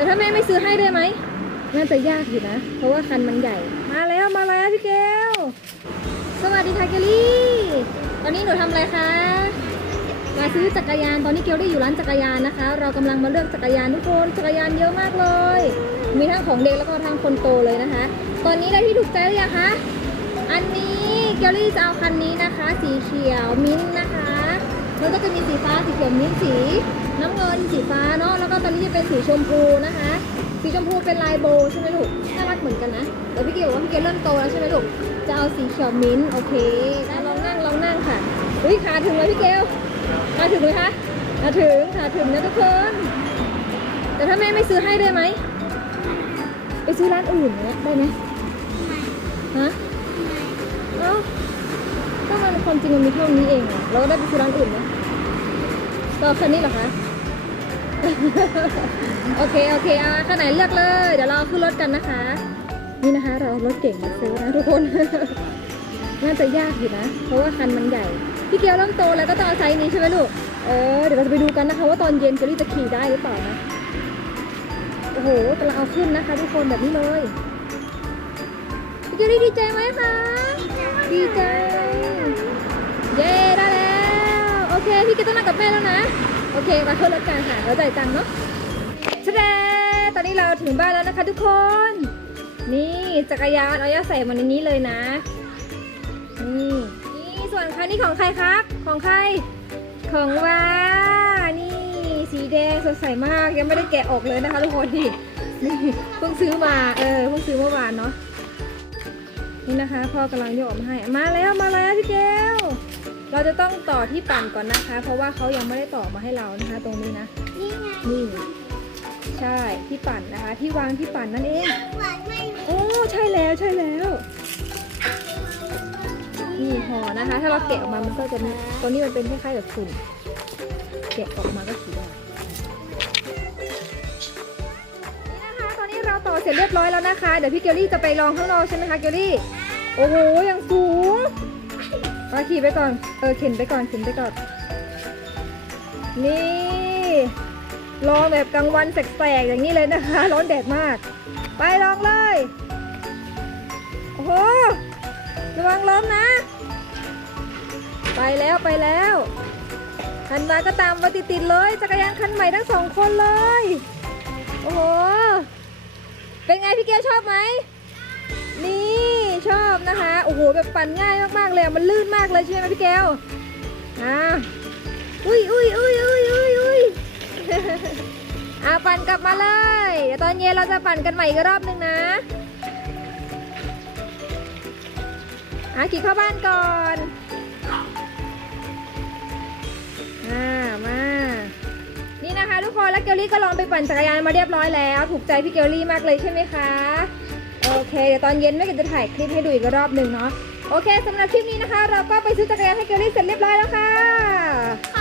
แต่ถ้าแม่ไม่ซื้อให้ได้ไหมน่าจะยากอยู่นะ เพราะว่าคันมันใหญ่ มาแล้วมาแล้วพี่เกลสวัสดีค่ะเกลลี่ ตอนนี้หนูทำอะไรคะ มาซื้อจักรยาน ตอนนี้เกลได้อยู่ร้านจักรยานนะคะ เรากำลังมาเลือกจักรยานทุกคน จักรยานเยอะมากเลย มีทั้งของเด็กแล้วก็ทั้งคนโตเลยนะคะ ตอนนี้ได้ที่ถูกใจหรือยังคะ อันนี้เกลลี่จะเอาคันนี้นะคะ สีเขียวมิ้นท์นะคะ แล้วก็จะมีสีฟ้าสีเขียวมิ้นท์สี น้ำเงินสีฟ้าเนาะแล้วก็ตอนนี้จะเป็นสีชมพูนะคะ สีชมพูเป็นลายโบใช่ไหมลูกน่ารักเหมือนกันนะแต่พี่เกลบอกว่าพี่เกลเริ่มโตแล้วใช่ไหมลูกจะเอาสีเขียวมิ้นท์โอเคได้ลองนั่งลองนั่งค่ะอุ้ยขาถึงเลยพี่เกลมาถึงไหมคะมาถึงขาถึงนะทุกคน แต่ถ้าแม่ไม่ซื้อให้ได้ไหมไปซื้อร้านอื่นเนี่ยได้ไหมฮะเอ้า ก็มันความจริงมันมีเท่านี้เองอะเราก็ได้ไปซื้อร้านอื่นไหมต่อคันนี้เหรอคะ โอเค โอเคเอาคันไหนเลือกเลย เดี๋ยวเราเอาขึ้นรถกันนะคะ นี่นะคะ เราเอารถเก่งมาซื้อนะทุกคน น่าจะยากอยู่นะ เพราะว่าคันมันใหญ่ พี่เกียวเริ่มโตแล้วก็ต้องเอาไซส์นี้ใช่ไหมลูก เออ เดี๋ยวเราจะไปดูกันนะคะ ว่าตอนเย็นเจลลี่จะขี่ได้หรือเปล่านะ โอ้โหกำลังเอาขึ้นนะคะทุกคนแบบนี้เลย พี่เจลลี่ดีใจไหมคะ ดีใจ โอเคพี่ก็ต้องนั่งกับแม่แล้วนะ โอเค มาขึ้นรถกันค่ะเราจ่ายตังค์เนาะชะแดตอนนี้เราถึงบ้านแล้วนะคะทุกคน นี่จักรยานเอายาใส่มาในนี้เลยนะ นี่นี่ส่วนคันนี้ของใครครับ ของใคร ของว่านี่สีแดงสดใสมากยังไม่ได้แกะออกเลยนะคะทุกคนนี่นี่เพิ่งซื้อมา เออเพิ่งซื้อเมื่อวานเนาะนี่นะคะพ่อกำลังโยกออกมาให้ มาแล้วมาแล้วพี่เกล เราจะต้องต่อที่ปั่นก่อนนะคะ เพราะว่าเขายังไม่ได้ต่อมาให้เรานะคะ ตรงนี้นะ นี่ไงนี่ ใช่ที่ปั่นนะคะ ที่วางที่ปั่นนั่นเอง หวานไม่โอ้ใช่แล้วใช่แล้ว นี่ห่อนะคะ ถ้าเราแกะออกมามันก็จะมีตัวนี้มันเป็นคล้ายๆแบบฝุ่นแกะออกมาก็ขี่ได้นี่นะคะตอนนี้เราต่อเสร็จเรียบร้อยแล้วนะคะ เดี๋ยวพี่เกลลี่จะไปลองข้างนอกใช่ไหมคะเกลลี่ โอ้โห ยังสูง มาขี่ไปก่อน เออเข็นไปก่อนเข็นไปก่อน นี่ลองแบบกลางวันแสกๆอย่างนี้เลยนะคะ ร้อนแดดมาก ไปลองเลย โอ้โห ระวังล้มนะ ไปแล้วไปแล้วคันมาก็ตามมาติดๆเลย จักรยานคันใหม่ทั้งสองคนเลย โอ้โห เป็นไงพี่เกลชอบไหม ชอบนะคะโอ้โหแบบปั่นง่ายมากๆเลยมันลื่นมากเลยใช่ไหมพี่เกลอ่าอุ้ยอุ้ยอุ้ยอุ้ยอุ้ยอุ้ยอาปั่นกลับมาเลยเดี๋ยวตอนเย็นเราจะปั่นกันใหม่อีกรอบหนึ่งนะอาขี่เข้าบ้านก่อนอ่ามานี่นะคะทุกคนแล้วเกลลี่ก็ลองไปปั่นจักรยานมาเรียบร้อยแล้ว ถูกใจพี่เกลลี่มากเลยใช่ไหมคะ โอเคเดี๋ยวตอนเย็นแม่กิจะถ่ายคลิปให้ดูอีกรอบหนึ่งเนาะโอเคสำหรับคลิปนี้นะคะ เราก็ไปซื้อจักรยานให้เกลี่เสร็จเรียบร้อยแล้วค่ะ